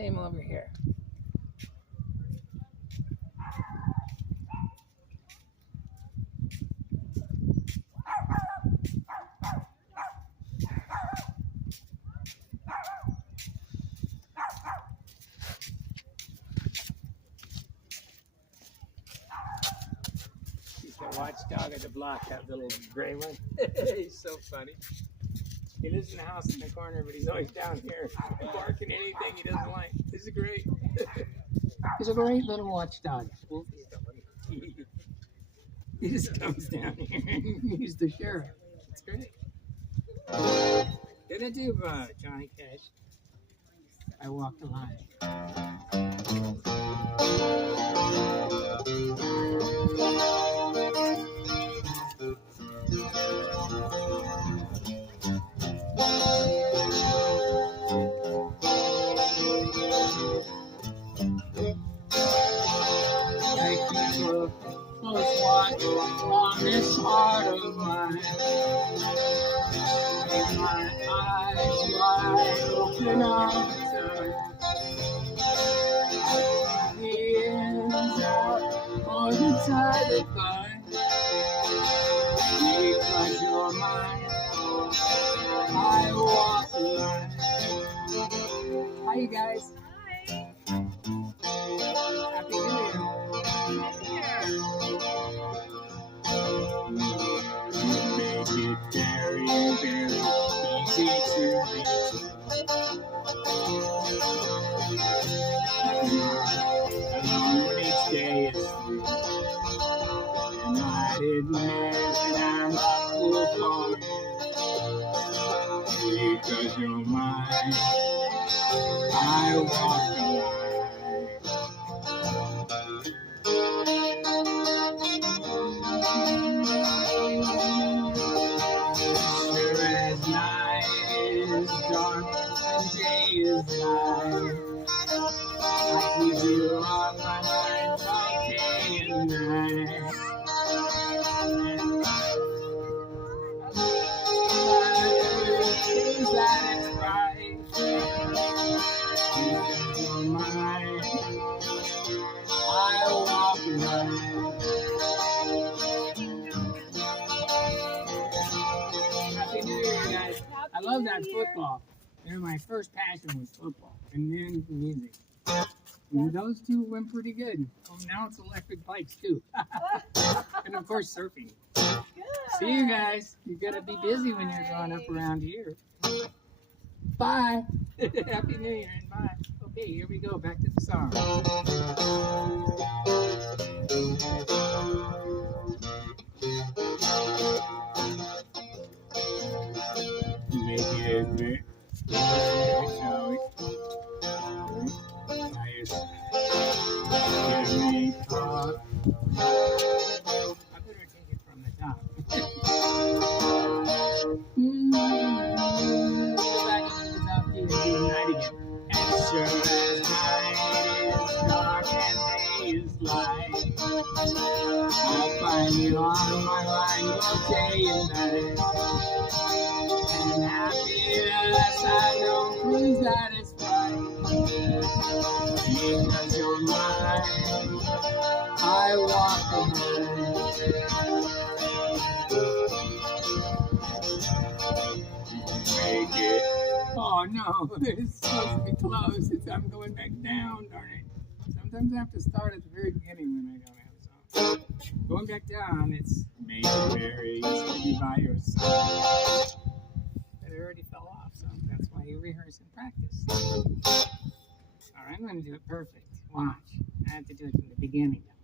Same over here. He's the watchdog of the block, that little gray one. He's so funny. He lives in the house in the corner, but he's always down here barking anything he doesn't like. This is great. He's a great little watchdog. He just comes down here and he's the sheriff. It's great. Didn't do Johnny Cash. I walked the line. Close watch on this heart of mine. Keep my eyes wide open all the time. The ends out for the tide that binds. Because you're mine, I walk the line. Hi, you guys. Hi. Happy New Year. You make it very, very easy to reach. Alone when each day is through, and I'd admit that I'm a fool for you. Because you're mine, I walk the line. Dark and day is light. I keep you on my mind by day and night. Things that it's right. You're mine. I walk right. Happy New Year, guys. I love that football. You know, my first passion was football, and then music. And those two went pretty good. Well, now it's electric bikes, too. And, of course, surfing. Good. See you guys. You got to be busy when you're growing up around here. Bye. Happy New Year, and bye. Okay, here we go. Back to the song. Make it I better take it from the top. Go back into the top key and do the night again. As sure as night is dark and day is light, I'll find you on my line both day and night. And happiness I know proves that it's right. Because you're mine, I walk the line. Make it. Oh no, it's supposed to be close. I'm going back down, darn it. Sometimes I have to start at the very beginning when I don't have a song. Going back down, it's made it very easy to be by your side. But it already fell off, so that's why you rehearse and practice. Alright, I'm going to do it perfect. Watch. I have to do it from the beginning now.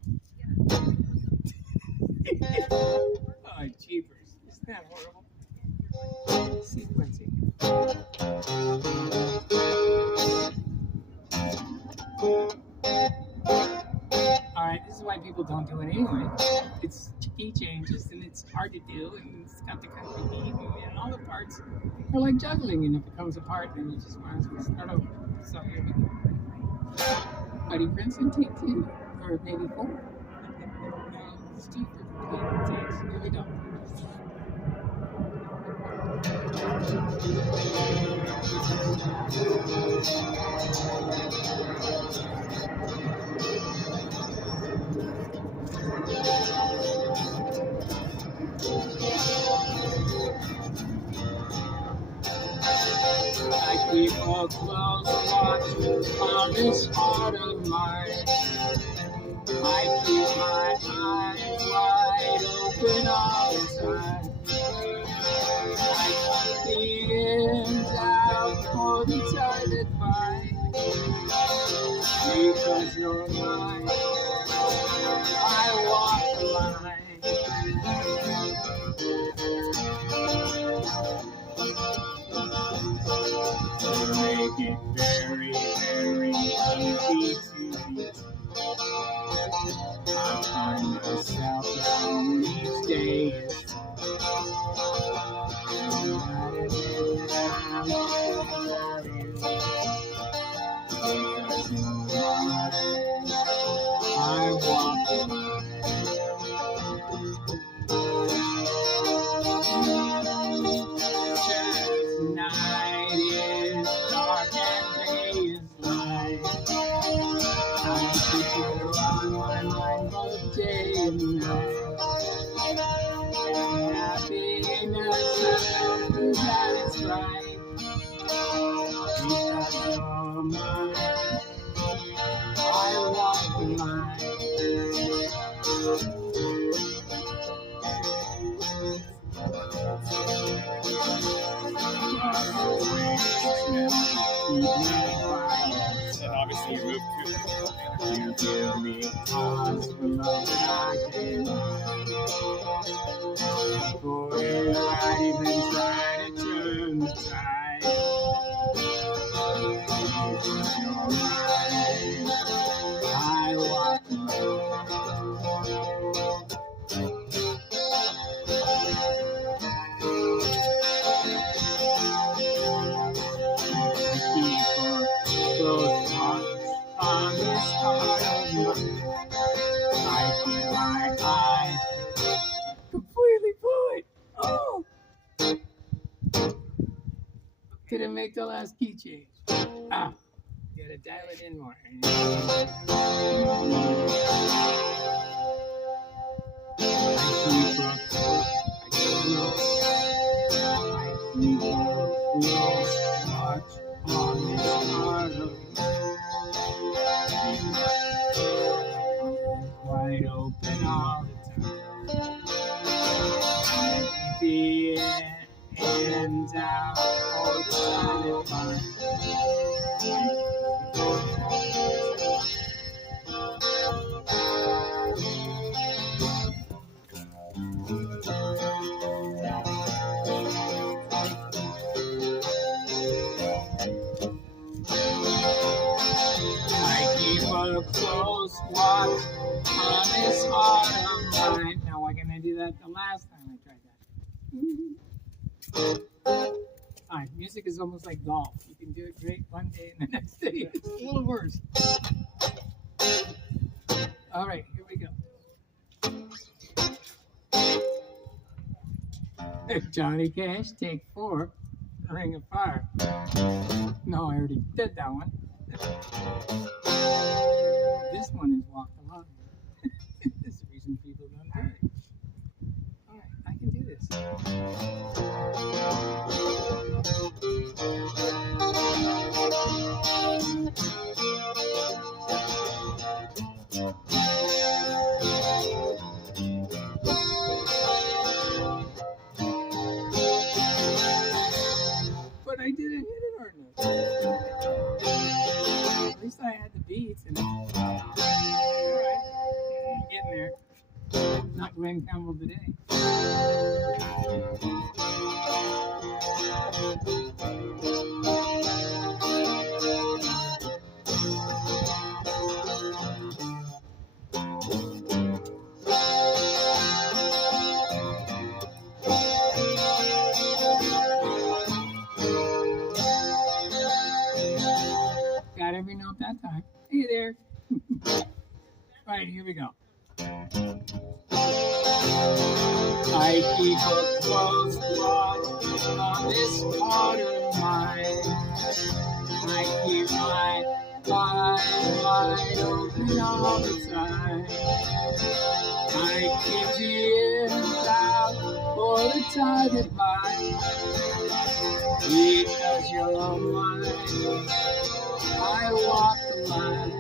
Oh, jeepers. Isn't that horrible? Sequencing. Alright, this is why people don't do it anyway. It's key changes and it's hard to do and it's got the country beat and all the parts are like juggling, and if it comes apart then you just might as well start over. So here we go. Buddy Princeton, take 2, or maybe 4. It's 2 for complete takes. Here we go. keep a close watch on this heart of mine. I keep my eyes wide open all the time. I keep the ends out for the time that mine. Because you're mine, I walk the line. To make it very, very easy to be. I find myself alone each day. I walk the line. Night is dark and day is light. I keep you on my mind both day and night. And happiness that is right. Because you're mine, I walk the line. And obviously you moved to You give me cause for love that I can't hide. For you, I'd even try to turn the tide. Because you're mine, I walk the close watch on this heart of mine. I keep my eyes completely fluid. Oh! Couldn't make the last key change. Ah, gotta dial it in more. I keep a close watch on this heart of mine. Wide open all the time. I keep the ends out all the time. I keep a close watch on this heart of mine. Now, why can't I do that the last time I tried that? Fine. Music is almost like golf. You can do it great one day and the next day it's a little worse. All right, here we go. Johnny Cash, take 4, Ring of Fire. No, I already did that one. This one is Walk the Line. This is the reason people don't do it. All right, I can do this. But I didn't hit it hard enough. At least I had the beats and all right, getting there. Not Glenn Campbell today. Got every note that time. Hey there. Right, here we go. I keep a close watch on this heart of mine. I keep my eyes wide open all the time. I keep the ends out for the target line. Because you're mine, I walk the line.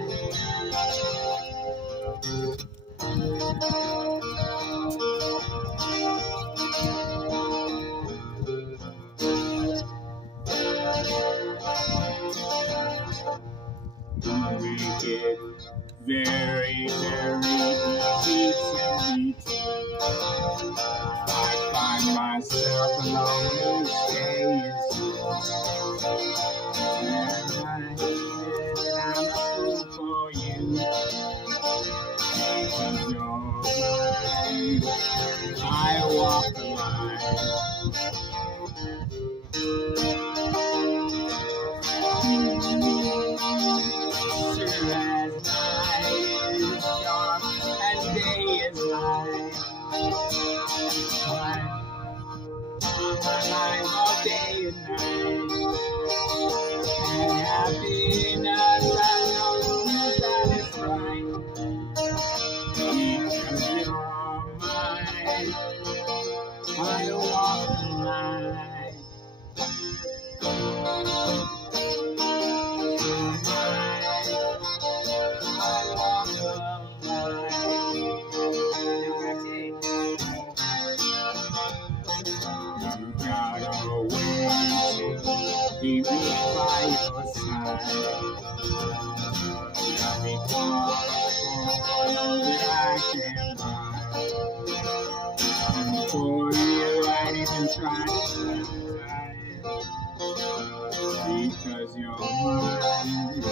You make it very, very easy to meet. I find myself alone each day. And I hate that I'm a fool for you. Because you're mine, I walk the line. Sure as night is dark and day is light. On my line all day and night. And happiness I know that is right. Because you're mine, I walk the line. Keep me by your side. Let me talk for all that I can buy. And for you, I'd even try to sympathize. Because you're mine,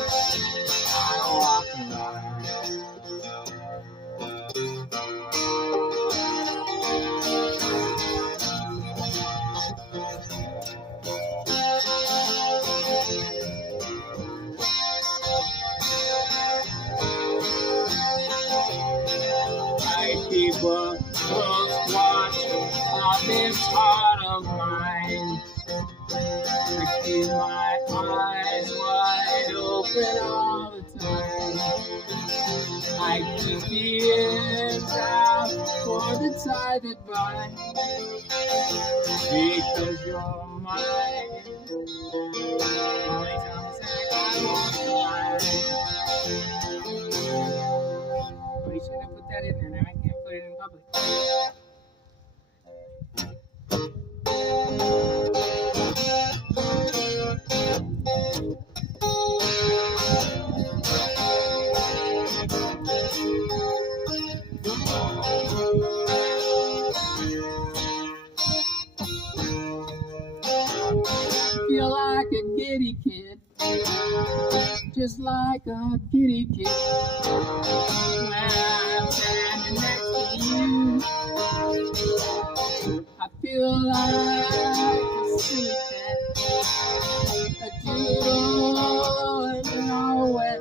I walk the line. Keep a close watch on this heart of mine. I keep my eyes wide open all the time. I keep the ends out for the tide that binds. Because you're mine. Only time I walk the line. But you should have put that in there. Now I can't put it in public. Feel like a giddy kid, just like a giddy kid. When I'm standing next to you, I feel like a silly cat, a doodle and all wet.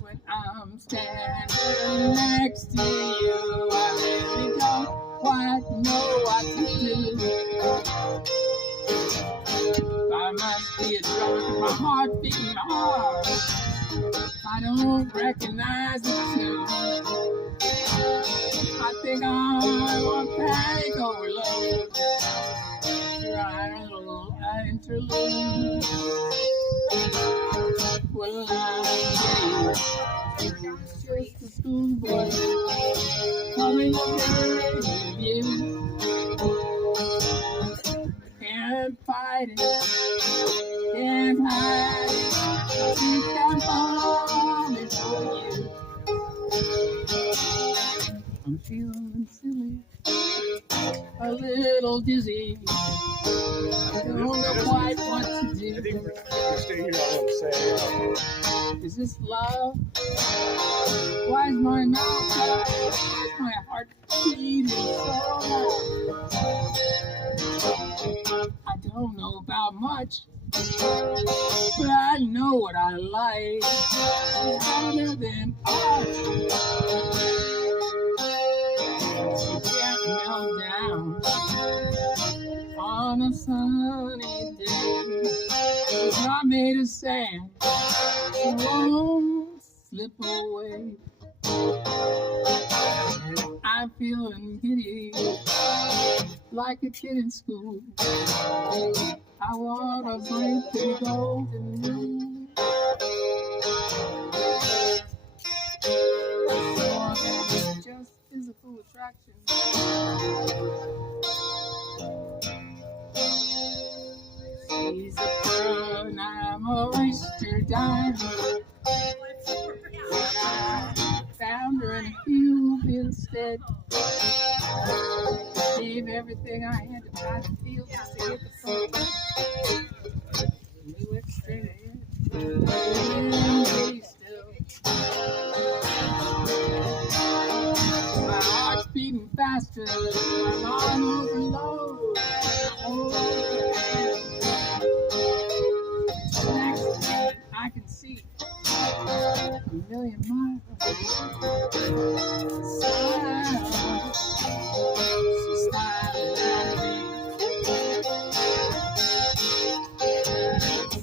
When I'm standing next to you, I really don't quite know what to do. I must be a drunk with my heart beating hard. I don't recognize the tune. I think I want panic overload. Try a little interlude. Well, I'm just a schoolboy coming up with you. Can't fight it, can't hide it. I think I'm falling for you. I'm feeling silly, a little dizzy. I don't know quite what to do. I think for stay here, I want to say, is this love? Why is my mouth dry? Why is my heart beating so loud? I don't know about much, but I know what I like. It's better than art. You can't melt down on a sunny day. It's not made of sand, it won't slip away. And I'm feeling giddy, like a kid in school. I wanna break the golden rule. More than just physical attraction. She's a pearl and I'm a oyster diver. But I found her in a cube instead. Gave everything I had to try to feel just to hit the phone. We went straight ahead. My heart's beating faster. I'm on overload. Next thing I can see a million miles. She's smiling at me.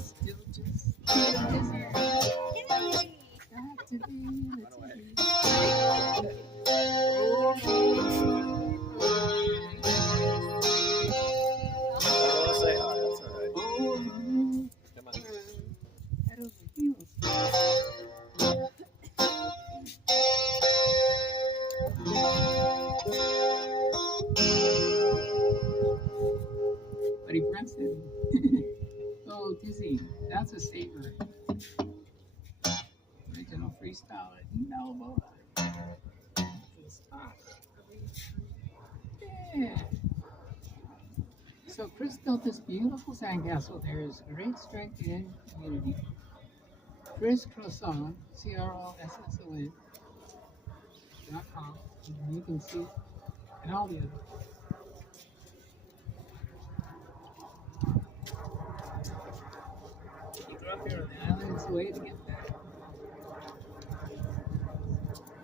Still just dizzy. Got to be the Say hi, that's all right. Come on. Head over heels. Buddy Princeton. Oh, dizzy. That's a saver. Original freestyle at Balboa. Yeah. So Chris built this beautiful sandcastle. There is great strength in community. Chris Crosson, CROSSON.com. You can see it and all the others. You go up here on the island, it's a way to get back.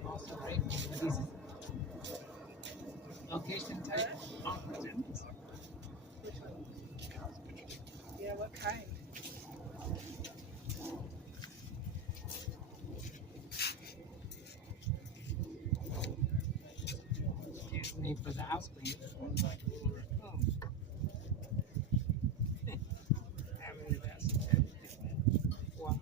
Also great for these location type opportunities. Which one? Yeah, what kind? Can't wait for the house clean. One's like a little raccoon. Having the best. Wow.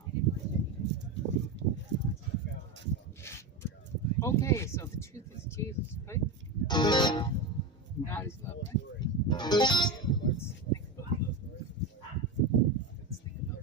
Okay, so the truth is Jesus, right? God is love, right? Let's think about love. Let's think about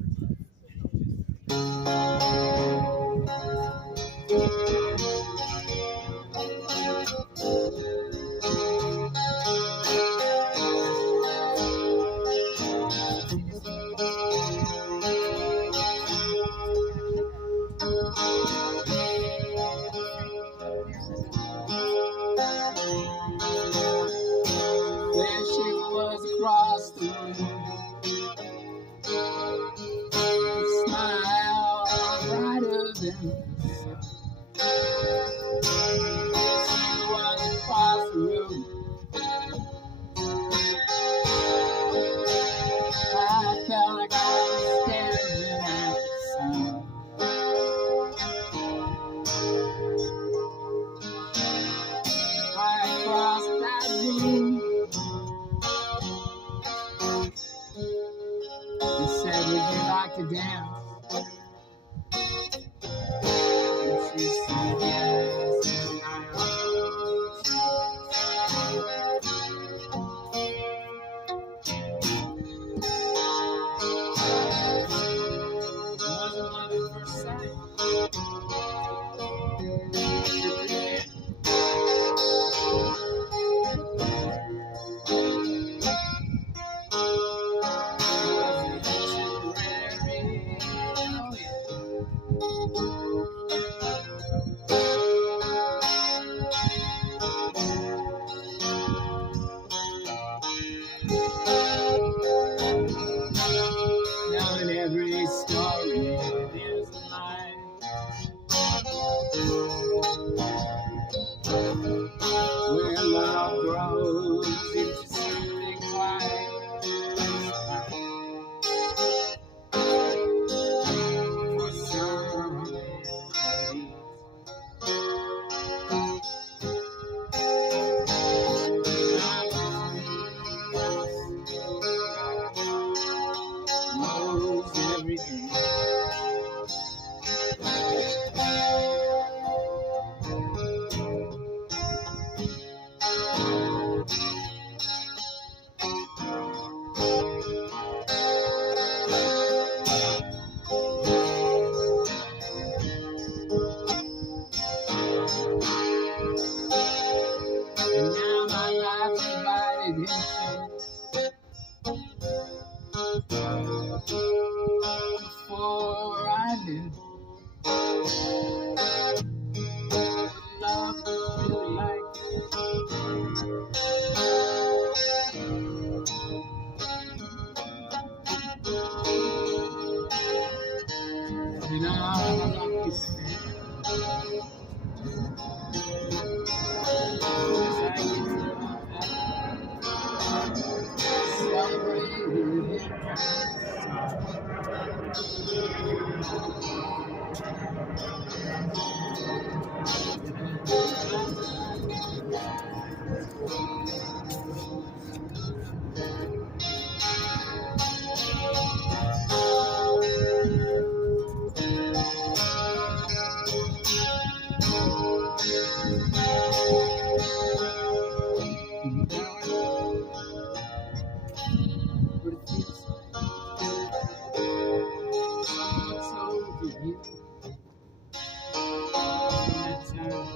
There she was across the room. A smile brighter than the sun. She was across the room. I felt like I was staring at the sun. I crossed that room and said, would you like to dance? And she said yes, and it wasn't love at first sight. Before I knew what love was really like. And I'm a lucky man. As I get to celebrate with him. What it feels like. Someone's over you. That time.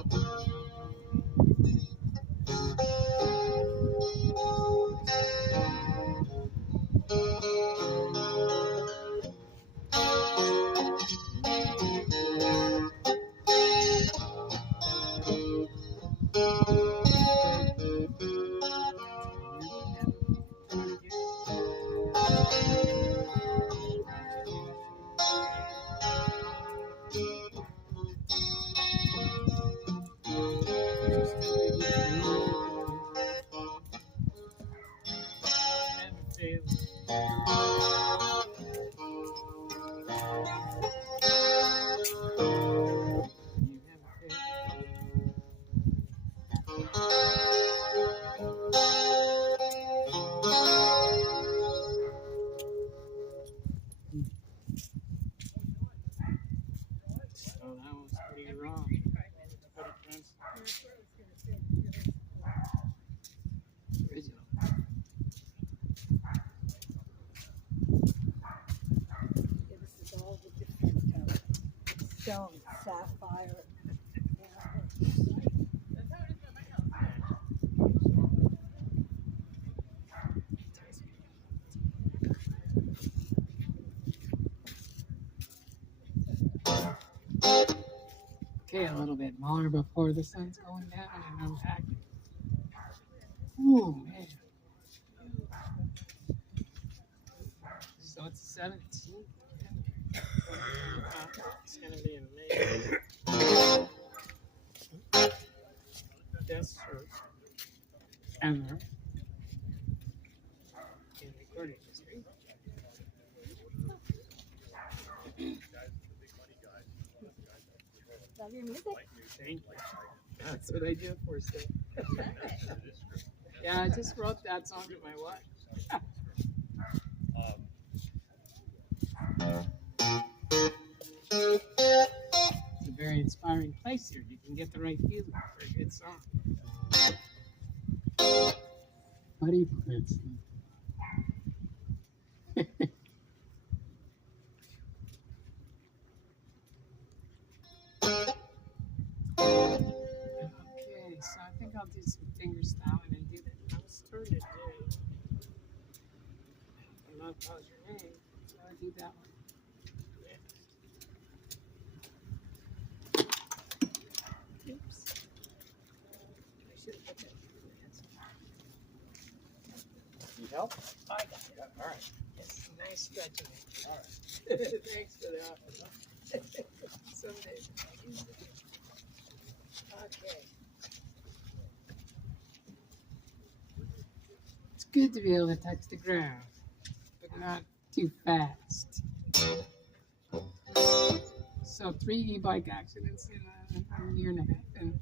So that was pretty wrong. Original. Yeah, this is all the different stone, sapphire. Okay, a little bit more before the sun's going down and unpacking. Ooh, man. So it's 17th. It's going to be in May. Best search ever in recording history. Love your music. Thank you. That's what I do for stuff. Yeah, I just wrote that song to my wife. It's a very inspiring place here. You can get the right feeling for a good song. Buddy Princeton. Okay, so I think I'll do some finger styling and do that. I was starting to do. I'm not pause your name, so I'll do that one. Oops. I should have put that. Need help? I got it. Yeah, all right. Yes, nice stretching. All right. Thanks for that. Someday. Okay. It's good to be able to touch the ground, but not too fast. So 3 e-bike accidents in a year and a half, and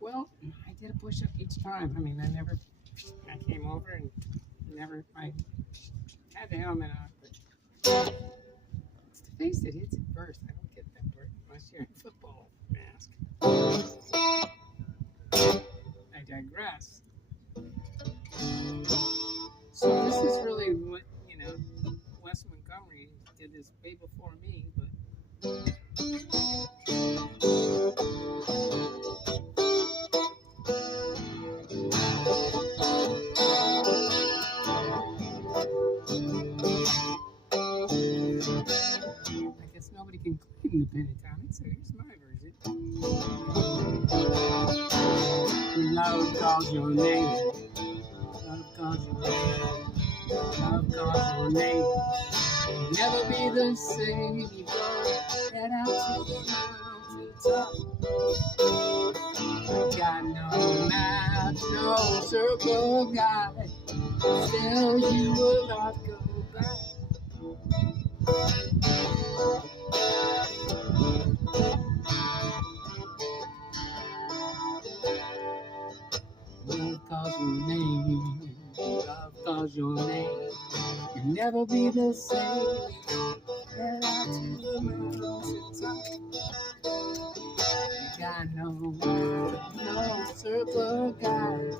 well, I did a push-up each time. I mean, I came over and I had the helmet on, but let's face it, it's at birth. I don't get that birth unless you're in a football mask. I digress. So this is really what, Wes Montgomery did this way before me, but in the pentatonic, so here's my version. Love calls your name. Love calls your name. Love calls your name. You'll never be the same. You go head out to the mountaintop. Got no map, no circle guide. Still you will not go back. Love calls your name. Love calls your name. You'll never be the same. Head out to the mountaintop. You got no circle guide.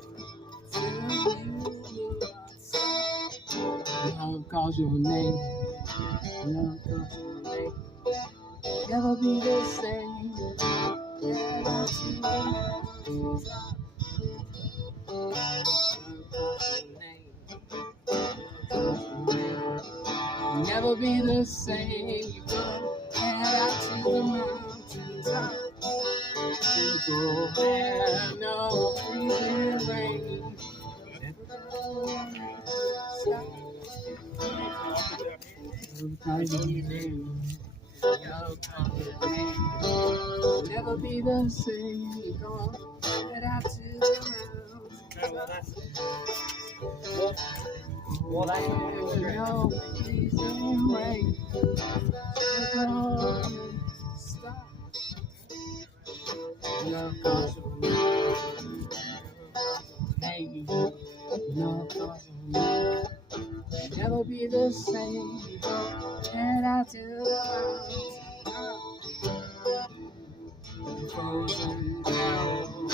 Still you will not stop. Love calls your name. Love calls your name. Never be the same. Head out to the mountaintop. Never be the same. You go head out to the mountaintop. You go there, no freezing rain. Never be the same. You go head out to the mountaintop. Well, that's No freezing rain. Stop. Love calls your name. Love calls your name. Never be the same. You go head out to the mountaintop. Frozen down,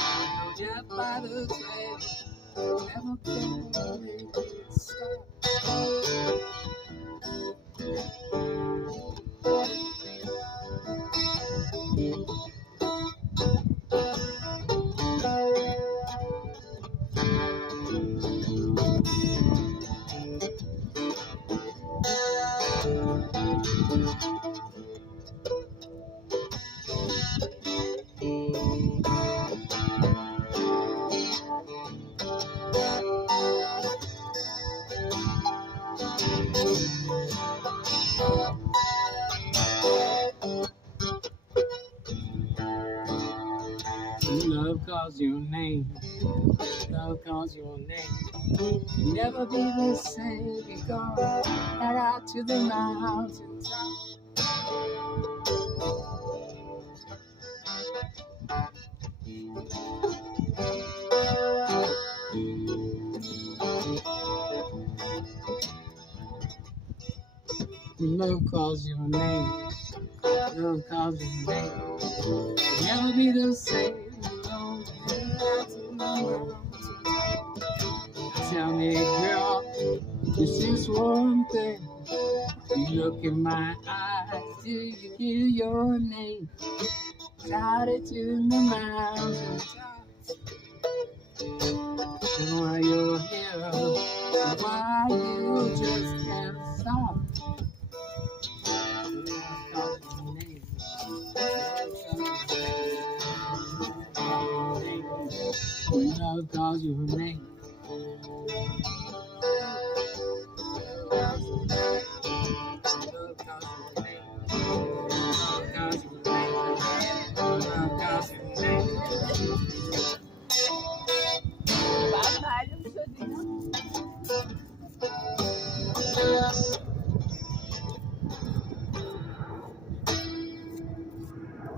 just by the trail. Never can make it stop. Love calls your name. Love calls your name. Never be the same. You go head out to the mountaintop. Love calls your name. Love calls your name. Never be the same. You go head out to the mountaintop. Tell me, girl, this is one thing. You look in my eyes, do you hear your name? Shout it to the mountaintop. And while you're here, why you just can't stop? When love calls your name.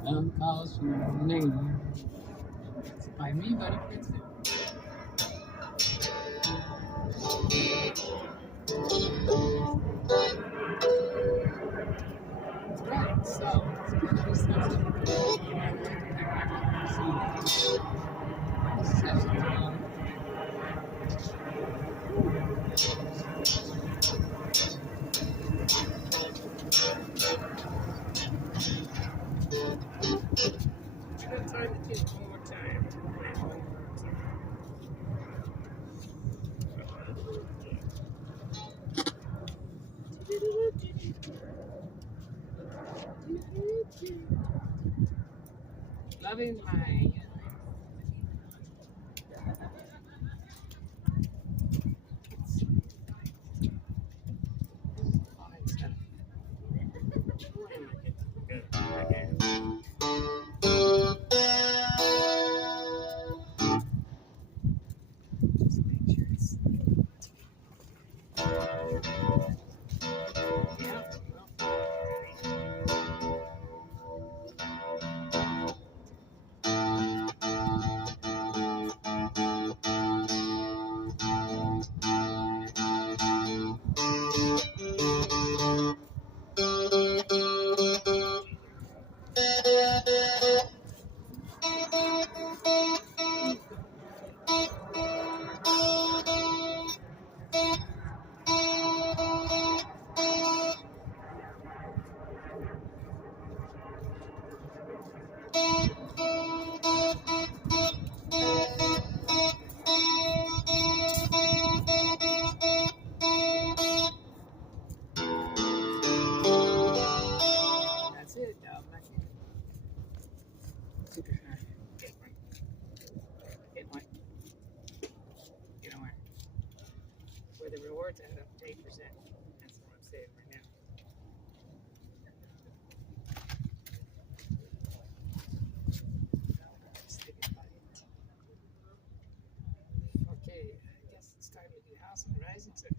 Love calls your name. It's by me, buddy Princeton. Right, so it's gonna be something. Time to take one more time. loving my fine stuff. What am I getting? Good. Okay. Just make sure it's yeah. That's it, dog. That's it. Super high. Get one. Get one. You know where the rewards add up to 8%. That's what I'm saying right now. Just thinking about it. Okay, I guess it's time to do House on the Rising Sun.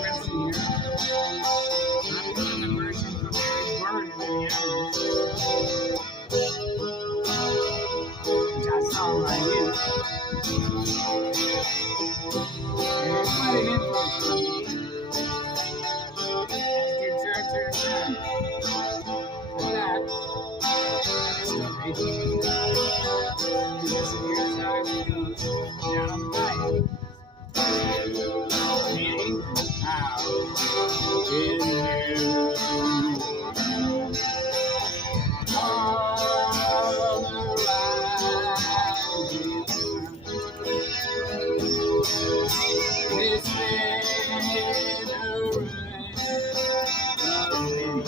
Princeton here. I'm doing the version from Mary's Bird in Minneapolis, which I saw right here. And it's quite an influence on me. As did Turn. For that, I still hate it. Because here's how it goes. Down the pipe. Meaning, how in there. All the rising sun. It's been a rain of many.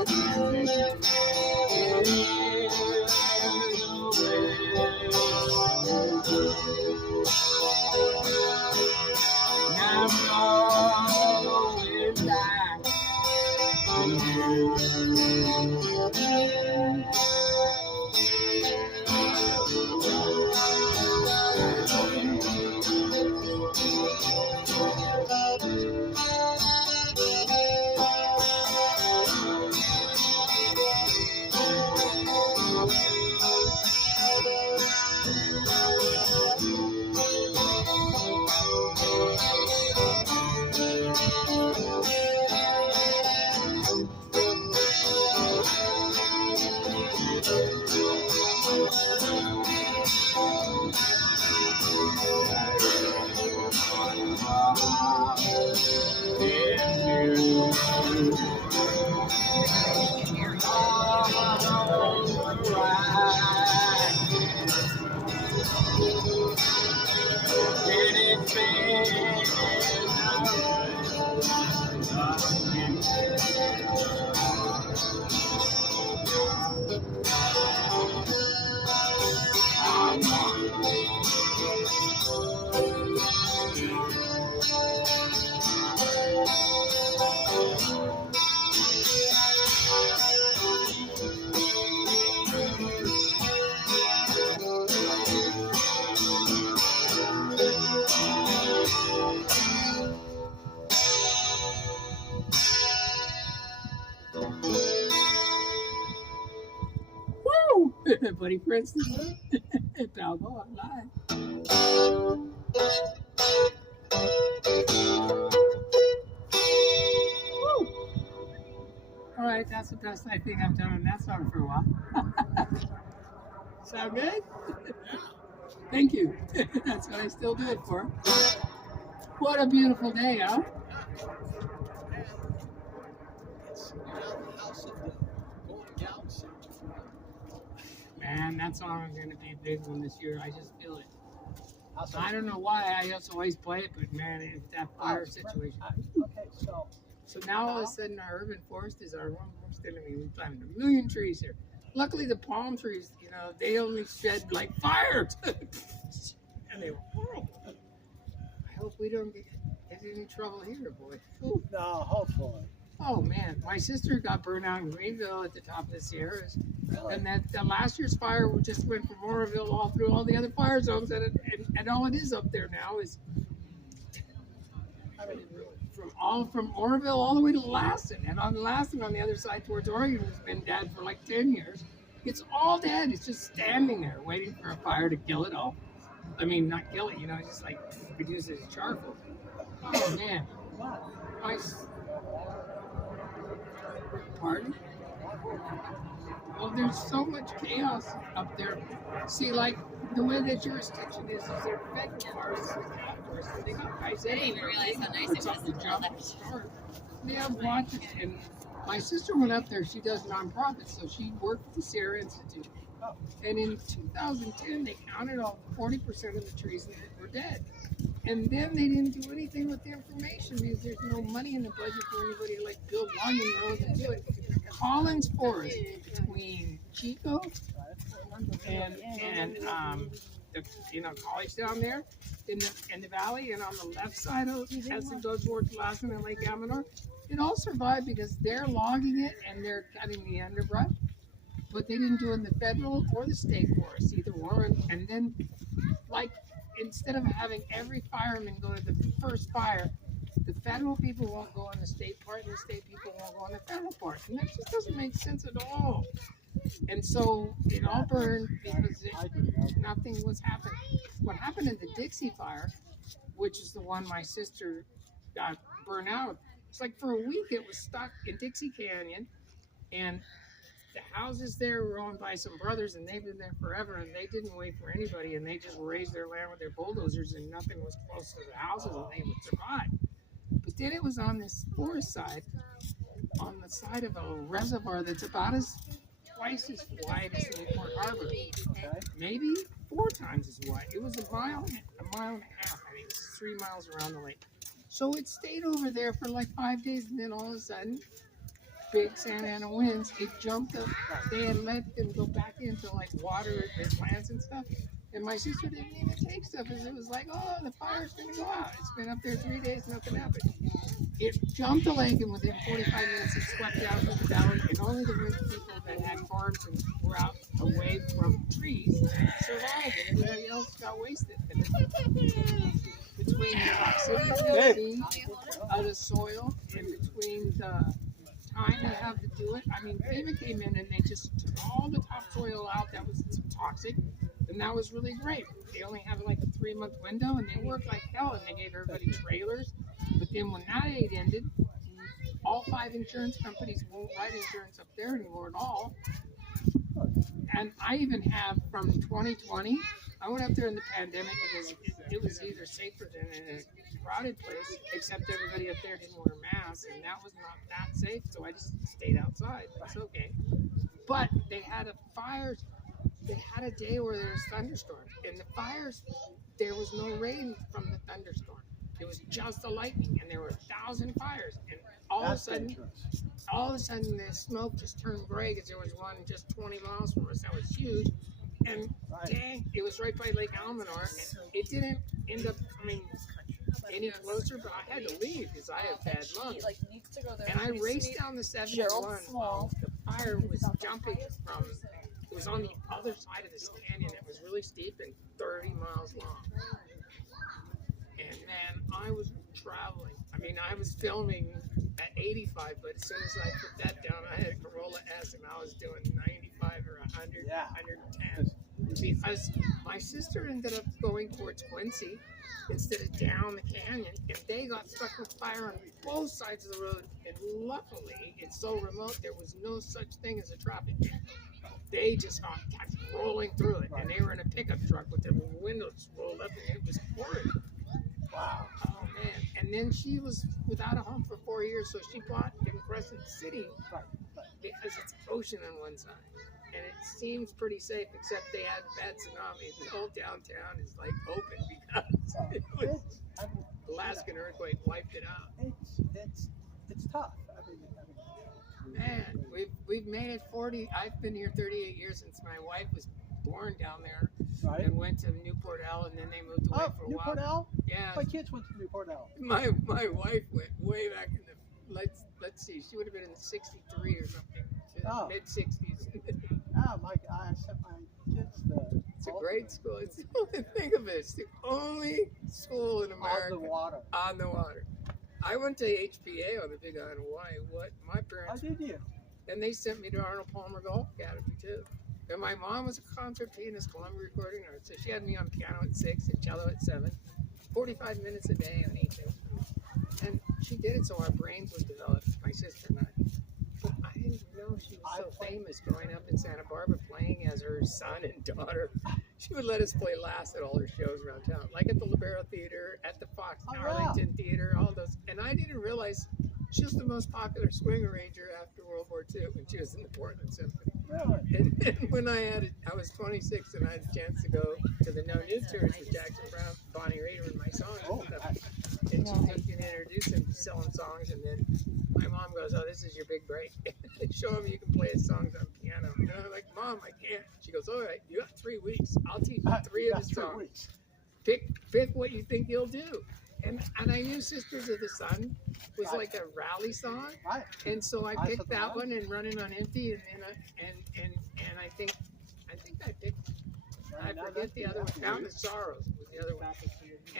Now I'm going back to Woo! Buddy Princeton. Balboa live. Woo! All right, that's the best I think I've done on that song for a while. Sound good? Thank you. That's what I still do it for. What a beautiful day, huh? Man, that song is going to be a big one this year. I just feel it. I don't know why I just always play it, but man, it's that fire situation. Okay, So now all of a sudden our urban forest is our worst enemy. We planted 1 million trees here. Luckily the palm trees, you know, they only shed like fire. And they were horrible. I hope we don't get in trouble here, boy. Ooh. no, hopefully. Oh man, my sister got burned out in Greenville at the top of the Sierras. Really? And that last year's fire just went from Oroville all through all the other fire zones, and all it is up there now is from Oroville all the way to Lassen, and on Lassen on the other side towards Oregon has been dead for like 10 years. It's all dead. It's just standing there waiting for a fire to kill it all. I mean, not kill it, you know, just like produce it as charcoal. Oh man, pardon? Well, there's so much chaos up there. See, like, the way that jurisdiction is they're fed cars. They got guys I didn't even realize how nice it was until that. Start. They have watches, and my sister went up there. She does nonprofits, so she worked at the Sierra Institute. And in 2010, they counted all 40% of the trees that were dead. And then they didn't do anything with the information because there's no money in the budget for anybody to like build logging roads and do it. Collins Forest between Chico and the college down there in the valley, and on the left side of as it goes towards Lassen and Lake Amador, it all survived because they're logging it and they're cutting the underbrush. But they didn't do it in the federal or the state forest, either one. And then, like, instead of having every fireman go to the first fire, the federal people won't go on the state part, and the state people won't go on the federal part. And that just doesn't make sense at all. And so it all burned because nothing was happening. What happened in the Dixie fire, which is the one my sister got burned out, it's like for a week it was stuck in Dixie Canyon, and the houses there were owned by some brothers, and they've been there forever, and they didn't wait for anybody, and they just raised their land with their bulldozers, and nothing was close to the houses, and they would survive. But then it was on this forest side, on the side of a reservoir that's about twice as wide as Newport Harbor. Maybe 4 times as wide. It was a mile and a half. I think it was 3 miles around the lake. So it stayed over there for like 5 days, and then all of a sudden, big Santa Ana winds, it jumped up. They had let them go back into like water their plants and stuff. And my sister didn't even take stuff because it was like, oh, the fire's gonna go out. It's been up there 3 days, nothing happened. It jumped the lake, and within 45 minutes, it swept out of the valley. And only the rich people that had farms and were out away from trees survived. And everybody else got wasted. And between the toxicity of the soil and between the time they have to do it, I mean, FEMA came in and they just took all the topsoil out that was toxic. And that was really great. They only have like a 3-month window, and they worked like hell, and they gave everybody trailers. But then when that aid ended, all 5 insurance companies won't write insurance up there anymore at all. And I even have from 2020, I went up there in the pandemic because it was either safer than in a crowded place, except everybody up there didn't wear masks, and that was not that safe, so I just stayed outside. That's okay. But they had a fire. They had a day where there was thunderstorms, and the fires, there was no rain from the thunderstorm. It was just the lightning, and there were 1,000 fires, and all of a sudden, the smoke just turned gray because there was one just 20 miles from us that was huge, and dang, it was right by Lake Almanor, and it didn't end up coming any closer, but I had to leave because I had bad lungs. And I raced down the 71 while the fire was jumping from. It was on the other side of this canyon. It was really steep and 30 miles long. And then I was traveling. I mean, I was filming at 85, but as soon as I put that down, I had Corolla S, and I was doing 95 or 100, 110. Because my sister ended up going towards Quincy instead of down the canyon, and they got stuck with fire on both sides of the road. And luckily, it's so remote, there was no such thing as a traffic jam. They just kept rolling through it, and they were in a pickup truck with their windows rolled up, and it was horrid. Wow. Oh, man. And then she was without a home for 4 years, so she bought in Crescent City because it's ocean on one side. And it seems pretty safe, except they had bad tsunami. The whole downtown is like open because it was, Alaskan earthquake wiped it out. It's tough. Man, we've made it 40. I've been here 38 years since my wife was born down there, and went to Newport L, and then they moved away for a while. Newport L? Yeah. My kids went to Newport L. My wife went way back in the let's see, she would have been in the 63 or something, mid 60s. I sent my kids to. It's a great school. It's the only thing of it. It's the only school in America on the water. On the water. I went to HPA on the Big Island of Hawaii. What my parents. How did you? And they sent me to Arnold Palmer Golf Academy too. And my mom was a concert pianist, Columbia recording artist. So she had me on piano at 6 and cello at 7, 45 minutes a day on each instrument. And she did it so our brains would develop, my sister and I. But I didn't know she was so famous growing up in Santa Barbara, playing as her son and daughter. She would let us play last at all her shows around town, like at the Libero Theater, at the Fox Arlington Theater, all those. And I didn't realize she was the most popular swing arranger after World War II when she was in the Portland Symphony. Really? And then when I was 26 and I had a chance to go to the No New Tours with Jackson Brown, Bonnie Raider, and my songs and stuff. And she took me and introduced him to selling songs, and then my mom goes, "Oh, this is your big break." Show him you can play his songs on piano. And I'm like, "Mom, I can't." She goes, "All right, you got 3 weeks. I'll teach you 3 of his songs. Pick what you think you'll do." And I knew Sisters of the Sun was like a rally song, and so I picked that one and Running on Empty, and I think I picked. I forget the other one. Mountain of Sorrows was the other one.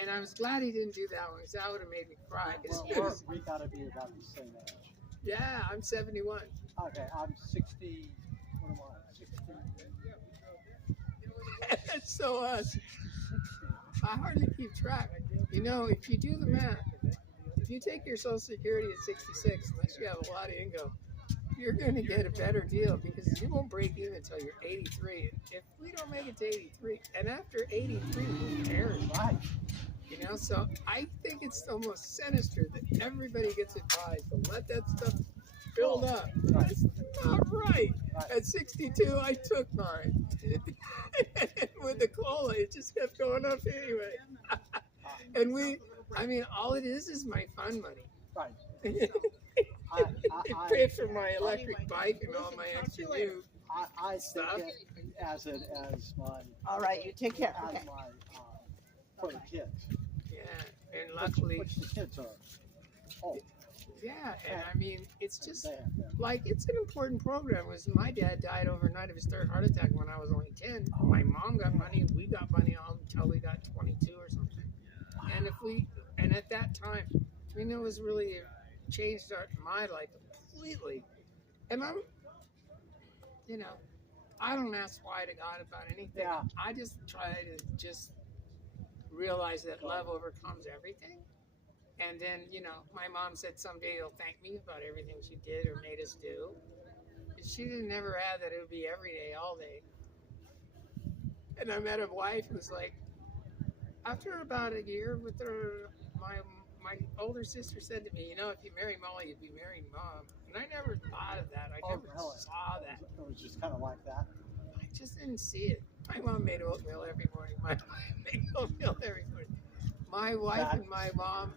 And I was glad he didn't do that one because that would have made me cry. Well, we gotta be about the same age. Yeah, I'm 71. Okay, I'm 60. What am I? 60. That's so us. I hardly keep track. You know, if you do the math, if you take your Social Security at 66, unless you have a lot of income, you're going to get a better deal because you won't break even until you're 83. And if we don't make it to 83, and after 83, who cares? Right. You know, so I think it's almost sinister that everybody gets advised to let that stuff build up. Right. It's not right. At 62, I took mine. And with the cola, it just kept going up anyway. And all it is my fun money. Right. They pay for my electric bike and all my extra new I stuff. think it as my All right, you take care. as Okay. my for the kids. Yeah, and luckily, Which the kids are. Oh, yeah, and I mean, it's just they have them. like it's an important program. Was my dad died overnight of his third heart attack when I was only 10. My mom got money. We got money all until we got 22 or something. And at that time, I mean, it was really changed my life completely. And I don't ask why to God about anything. Yeah. I just try to just realize that love overcomes everything. And then, my mom said someday you'll thank me about everything she did or made us do. And she didn't never add that it would be every day, all day. And I met a wife who's like, after about a year with her, my older sister said to me, if you marry Molly, you'd be marrying Mom. And I never thought of that. I never Really? saw that. It was just kind of like that. I just didn't see it. My mom made oatmeal every morning. My wife made oatmeal every morning. My wife and my mom,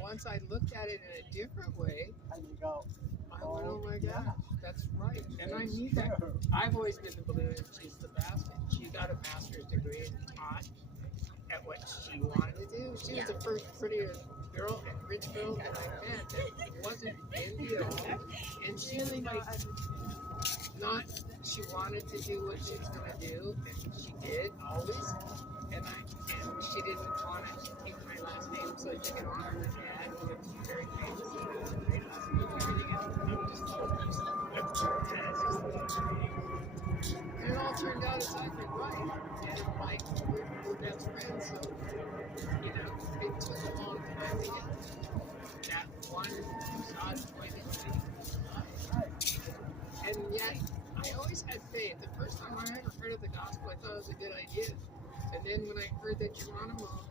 once I looked at it in a different way, And you go, I went, oh my yeah. gosh, that's right. And I It's need that. true. I've always been the believer that she's the best. And she got a master's degree and taught at what she wanted to do. She was the first prettiest girl in Richfield that I met that wasn't India at all. And she really she wanted to do what she was going to do, and she did always. And she didn't want to keep my last name so she could honor her dad, who was very famous and was a great husband and everything. And I'm just so used to it. And it all turned out as I've been right. And like, we're best friends, so, it took a long time to get that one God appointed thing. And yet, I always had faith. The first time I ever heard of the gospel, I thought it was a good idea. And then when I heard that Geronimo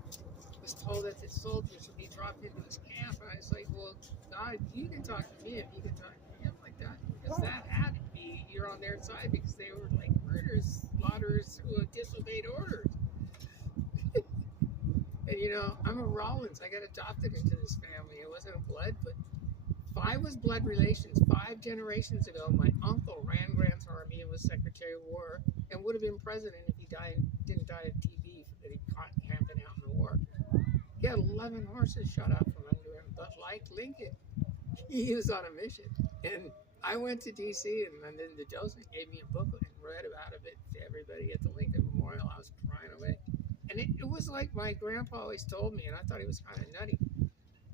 was told that the soldiers would be dropped into his camp, I was like, well, God, you can talk to me if you can talk to him like that. Because that had to be, you're on their side because they were like murderers, slaughterers who had disobeyed orders. And I'm a Rollins. I got adopted into this family. It wasn't a blood, but 5 was blood relations. 5 generations ago, my uncle ran Grant's Army and was Secretary of War and would have been president if he didn't die of TB that he caught camping out in the war. He had 11 horses shot out from under him, but like Lincoln, he was on a mission. And I went to D.C. and then the docent gave me a booklet and read about it to everybody at the Lincoln Memorial. I was crying away. And it was like my grandpa always told me, and I thought he was kind of nutty.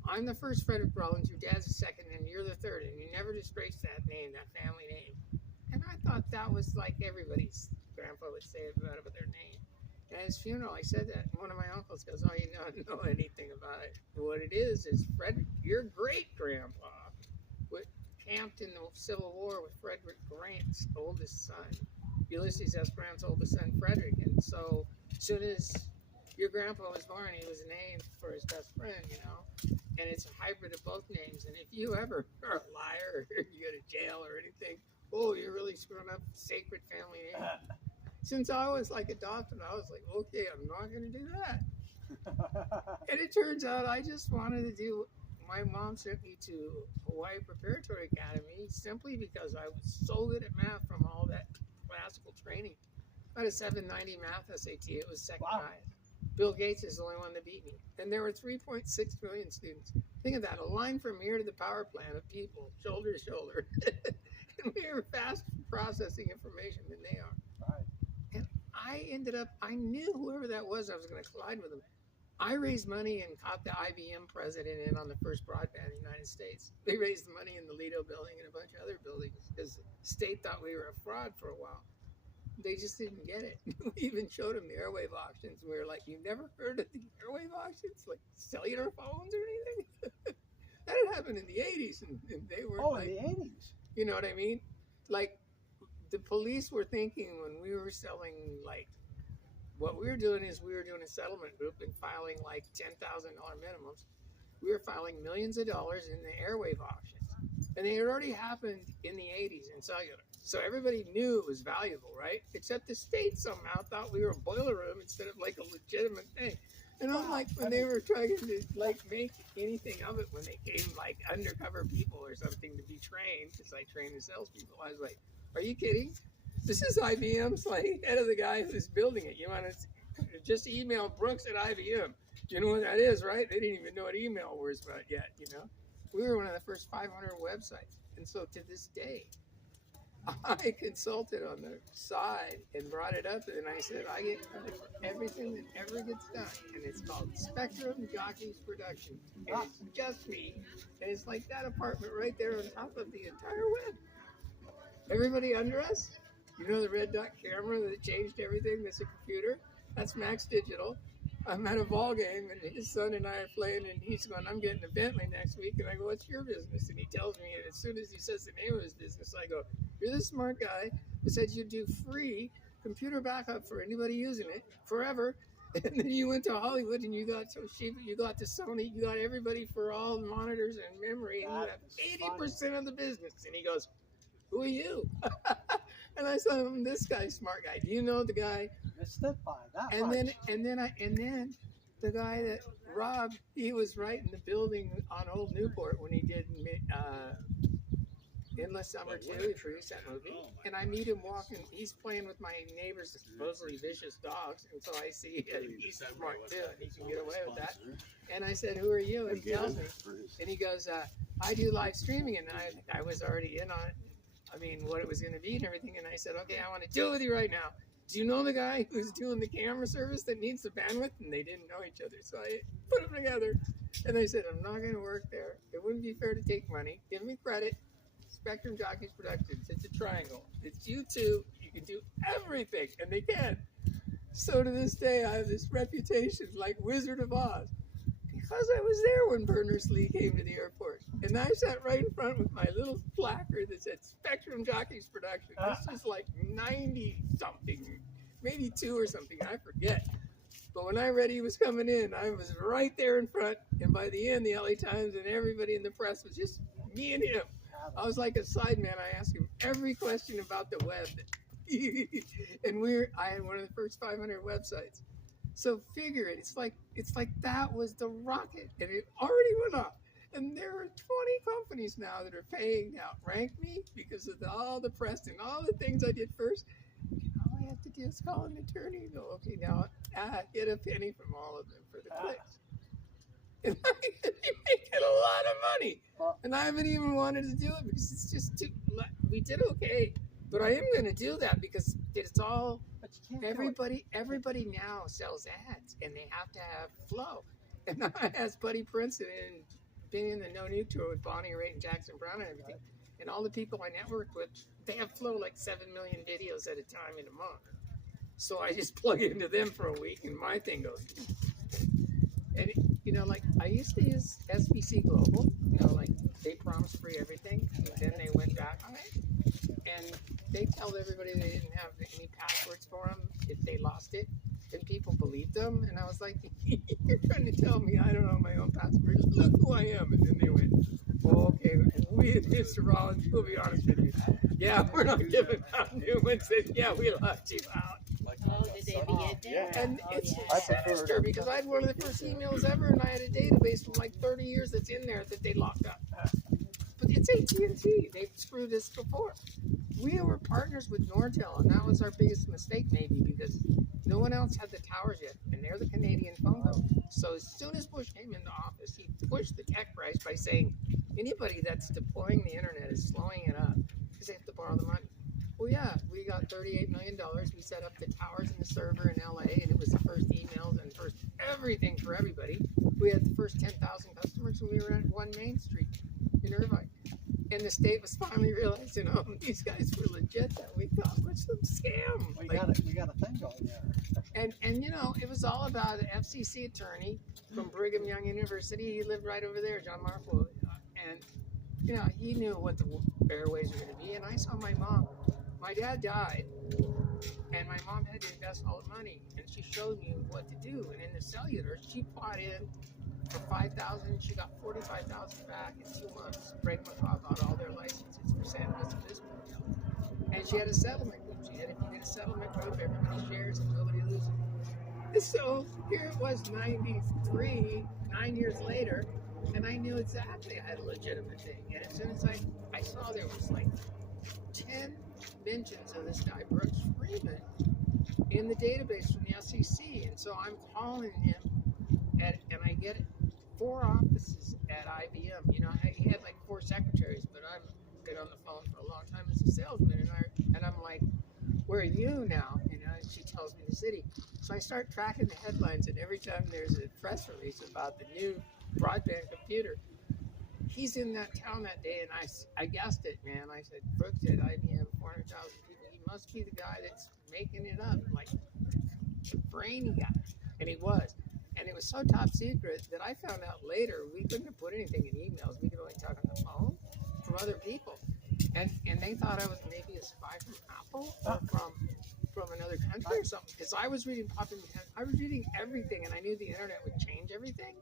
I'm the first Frederick Rollins, your dad's the second, and you're the third, and you never disgrace that name, that family name. And I thought that was like everybody's grandpa would say about their name. And at his funeral, I said that, and one of my uncles goes, oh, you don't know anything about it. And what it is Frederick, your great-grandpa, camped in the Civil War with Frederick Grant's oldest son, Ulysses S. Grant's oldest son, Frederick. And so as soon as your grandpa was born, he was named for his best friend, And it's a hybrid of both names. And if you ever are a liar or you go to jail or anything, you're really screwing up sacred family name. Since I was like adopted, I was like, okay, I'm not going to do that. And it turns out I just wanted to do. My mom sent me to Hawaii Preparatory Academy simply because I was so good at math from all that classical training. I had a 790 math SAT. It was second highest. Bill Gates is the only one that beat me. And there were 3.6 million students. Think of that, a line from here to the power plant of people, shoulder to shoulder. And we were fast processing information than they are. Right. And I knew whoever that was, I was going to collide with them. I raised money and caught the IBM president in on the first broadband in the United States. They raised the money in the Lido building and a bunch of other buildings because the state thought we were a fraud for a while. They just didn't get it. We even showed them the airwave auctions. We were like, you've never heard of the airwave auctions? Like cellular phones or anything? That had happened in the 80s, and they were in the 80s. You know what I mean? Like, the police were thinking when we were selling, like, what we were doing is we were doing a settlement group and filing, like, $10,000 minimums. We were filing millions of dollars in the airwave auctions. And they had already happened in the 80s in cellular. So everybody knew it was valuable, right? Except the state somehow thought we were a boiler room instead of like a legitimate thing. And I'm like, when they were trying to like make anything of it, when they came like undercover people or something to be trained, because I train the salespeople, I was like, are you kidding? This is IBM's like head of the guy who's building it. You want to just email Brooks at IBM. You know what that is, right? They didn't even know what email was about yet, you know? We were one of the first 500 websites. And so to this day, I consulted on the side and brought it up, and I said, I get credit for everything that ever gets done. And it's called Spectrum Jockeys Production. And it's just me. And it's like that apartment right there on top of the entire web. Everybody under us, you know the red dot camera that changed everything? That's a computer. That's Max Digital. I'm at a ball game, and his son and I are playing, and he's going, I'm getting a Bentley next week. And I go, what's your business? And he tells me, and as soon as he says the name of his business, I go, you're the smart guy who said you do free computer backup for anybody using it forever. And then you went to Hollywood, and you got Toshiba, you got to Sony, you got everybody for all the monitors and memory, and you have 80% of the business. And he goes, who are you? And I said, I'm this guy, smart guy. Do you know the guy? And then the guy that Rob, he was right in the building on Old Newport when he did Endless Summer 2. He produced that movie. And I meet him walking. He's playing with my neighbor's supposedly vicious dogs. And so I see he's smart too, and he can get away with that. And I said, who are you? And he tells me. And he goes, I do live streaming. And I was already in on it. I mean, what it was going to be and everything. And I said, okay, I want to deal with you right now. Do you know the guy who's doing the camera service that needs the bandwidth? And they didn't know each other. So I put them together. And I said, I'm not going to work there. It wouldn't be fair to take money. Give me credit. Spectrum Jockeys Productions. It's a triangle. It's you two. You can do everything. And they can. So to this day, I have this reputation like Wizard of Oz. Because I was there when Berners-Lee came to the airport. And I sat right in front with my little placard that said Spectrum Jockeys Production. This was like 90-something, maybe 2 or something, I forget. But when I read he was coming in, I was right there in front. And by the end, the LA Times and everybody in the press was just me and him. I was like a side man. I asked him every question about the web. And I had one of the first 500 websites. So figure it. It's like that was the rocket, and it already went off. And there are 20 companies now that are paying to outrank me because of all the press and all the things I did first. And all I have to do is call an attorney and go, okay, now get a penny from all of them for the clicks. And I'm making a lot of money. And I haven't even wanted to do it because it's just too. We did okay, but I am going to do that because it's all. Everybody now sells ads, and they have to have flow. And I asked Buddy Princeton and being in the No Nude Tour with Bonnie Raitt and Jackson Brown and everything, and all the people I networked with, they have flow like 7 million videos at a time in a month. So I just plug it into them for a week, and my thing goes. And like I used to use SBC Global. Like they promised free everything, and then they went back on it. And they tell everybody they didn't have any passwords for them if they lost it, and people believed them. And I was like, you're trying to tell me I don't know my own password. Look who I am. And then they went, well, okay, and we, Mr. Rollins, we'll be honest with you. Yeah, we're not giving out new ones. And yeah, we locked you out. Oh, did they begin there? And it's I sinister because I had one of the first emails ever, and I had a database from like 30 years that's in there that they locked up. But it's AT&T. They've screwed us before. We were partners with Nortel, and that was our biggest mistake maybe because no one else had the towers yet, and they're the Canadian phone company. So as soon as Bush came into office, he pushed the tech price by saying anybody that's deploying the internet is slowing it up because they have to borrow the money. Well, yeah, we got $38 million. We set up the towers and the server in LA, and it was the first emails and first everything for everybody. We had the first 10,000 customers, and we were at 1 Main Street in Irvine. And the state was finally realizing, these guys were legit that we thought was some scam. We got a thing going there. And it was all about an FCC attorney from Brigham Young University. He lived right over there, John Marple. And, he knew what the airways were going to be. And I saw my mom. My dad died, and my mom had to invest all the money. And she showed me what to do. And in the cellular, she bought in for $5,000. She got $45,000 back in 2 months. Break bought all their licenses for San Luis Obispo. And she had a settlement group. She had, if you did a settlement group, everybody shares and nobody loses. So here it was, 93, 9 years later, and I knew exactly I had a legitimate thing. And as soon as I saw there was like 10 mentions of this guy, Brooks Freeman, in the database from the SEC. And so I'm calling him, and I get 4 offices at IBM. You know, he had like 4 secretaries, but I've been on the phone for a long time as a salesman, and I'm like, where are you now? You know, and she tells me the city. So I start tracking the headlines, and every time there's a press release about the new broadband computer, he's in that town that day, and I guessed it, man. I said, Brooks at IBM, 400,000 people. He must be the guy that's making it up, like the brainy guy. And he was. And it was so top secret that I found out later we couldn't have put anything in emails. We could only talk on the phone from other people. And they thought I was maybe a spy from Apple or from another country or something. Because I was reading I was reading everything, and I knew the internet would change everything,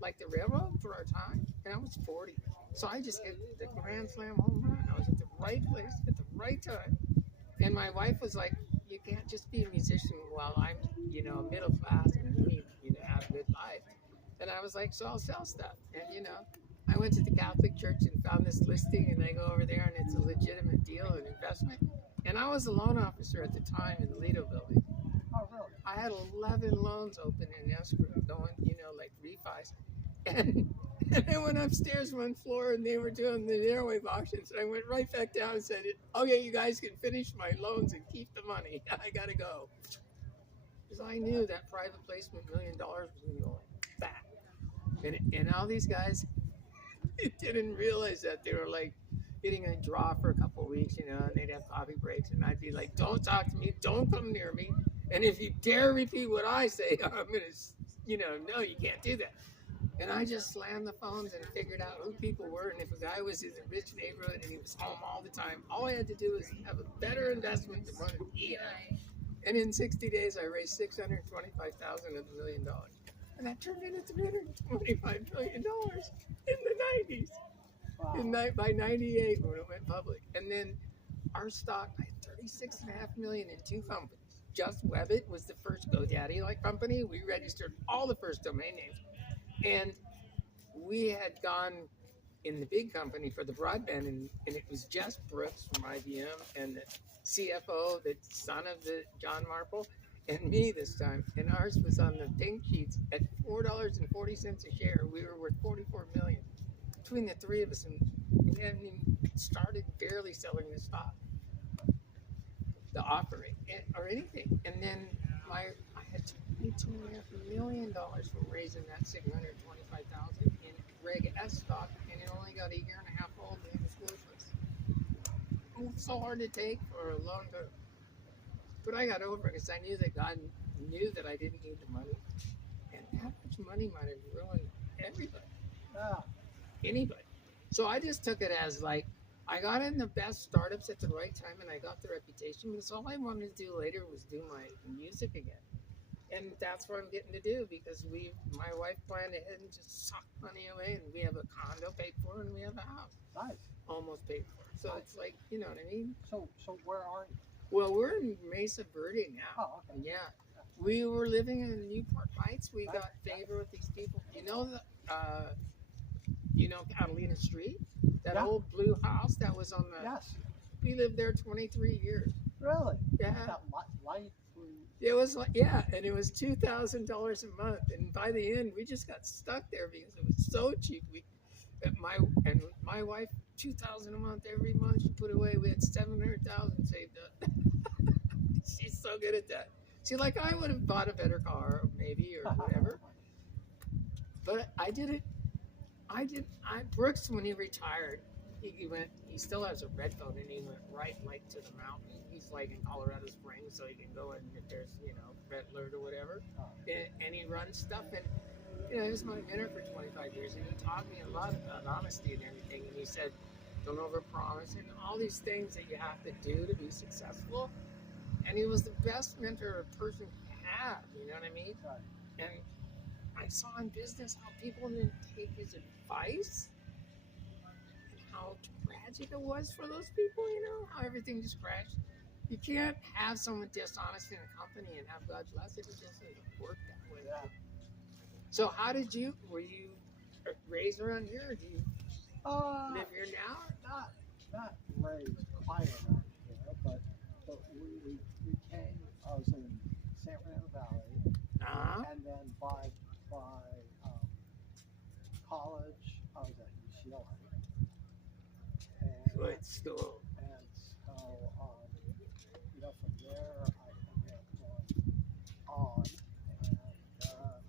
like the railroad for our time. And I was 40. So I just hit the grand slam home run. I was at the right place at the right time. And my wife was like, you can't just be a musician while I'm, you know, middle class and need, you know, have a good life. And I was like, so I'll sell stuff. And, you know, I went to the Catholic Church and found this listing, and I go over there, and it's a legitimate deal, an investment. And I was a loan officer at the time in the Lido building. Oh, really? I had 11 loans open in escrow going, you know, like refis. And I went upstairs one floor, and they were doing the airwave auctions. And I went right back down and said, okay, you guys can finish my loans and keep the money. I got to go. Because I knew that private placement $1 million was going to go like that. And all these guys didn't realize that they were like getting a draw for a couple of weeks, you know, and they'd have coffee breaks. And I'd be like, don't talk to me. Don't come near me. And if you dare repeat what I say, I'm going to, you know, no, you can't do that. And I just slammed the phones and figured out who people were. And if a guy was in a rich neighborhood and he was home all the time, all I had to do was have a better investment than what he had. And in 60 days, I raised $625,000 of $1 million. And that turned into $325 million in the 90s. Wow. By 98 when it went public. And then our stock, I had $36.5 million in 2 companies. Just Webbit was the first GoDaddy-like company. We registered all the first domain names. And we had gone in the big company for the broadband, and it was just Brooks from IBM and the CFO, the son of the John Marple, and me this time. And ours was on the pink sheets at $4.40 a share. We were worth $44 million between the 3 of us, and we hadn't even started barely selling the stock, the offering, or anything. And then I had $22.5 million from raising that $625,000 in Reg S stock, and it only got a year and a half old, and it was worthless. It was so hard to take for a long time. But I got over it because I knew that God knew that I didn't need the money. And that much money might have ruined everybody. Yeah. Anybody. So I just took it as like, I got in the best startups at the right time, and I got the reputation, because all I wanted to do later was do my music again. And that's what I'm getting to do, because my wife planned ahead and just sucked money away, and we have a condo paid for, and we have a house Nice. almost paid for. So it's like, you know what I mean? So where are you? Well, we're in Mesa Verde now. Oh, okay. Yeah. We were living in Newport Heights. We got favor with these people. You know Catalina Street? That Yeah. old blue house that was on the... Yes. We lived there 23 years. Really? Yeah. That light blue. It was like, yeah, and it was $2,000 a month. And by the end, we just got stuck there because it was so cheap. My wife, $2,000 a month every month she put away. We had $700,000 saved up. She's so good at that. See, like, I would have bought a better car, maybe, or whatever. But I did it. Brooks, when he retired, he still has a red phone, and he went right, like, to the mountain. He's, like, in Colorado Springs, so he can go in if there's, you know, red alert or whatever. And he runs stuff, and, you know, he was my mentor for 25 years, and he taught me a lot about honesty and everything. And he said, don't overpromise, and all these things that you have to do to be successful. And he was the best mentor a person can have, you know what I mean? Right. And I saw in business how people didn't take his advice, and how tragic it was for those people, you know, how everything just crashed. You can't have someone dishonest in a company and have God's blessing. It just doesn't work that way. Yeah. So how did you, were you raised around here or do you live here now? Not raised quite around here, but we came. I was in San Fernando Valley, and then by college I was at UCLA. And Good school.